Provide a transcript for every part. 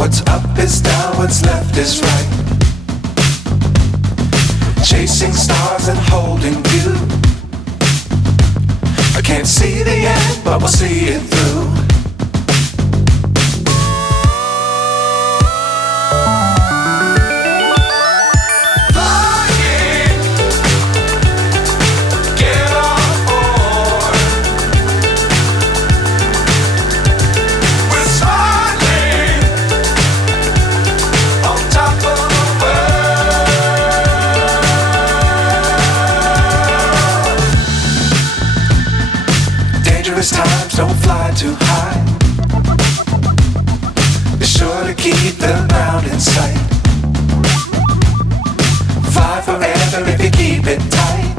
What's up is down, what's left is right. Chasing stars and holding you. I can't see the end, but we'll see it through. Times don't fly too high. Be sure to keep the ground in sight. Fly forever if you keep it tight.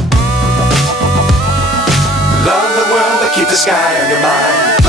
Love the world but keep the sky on your mind.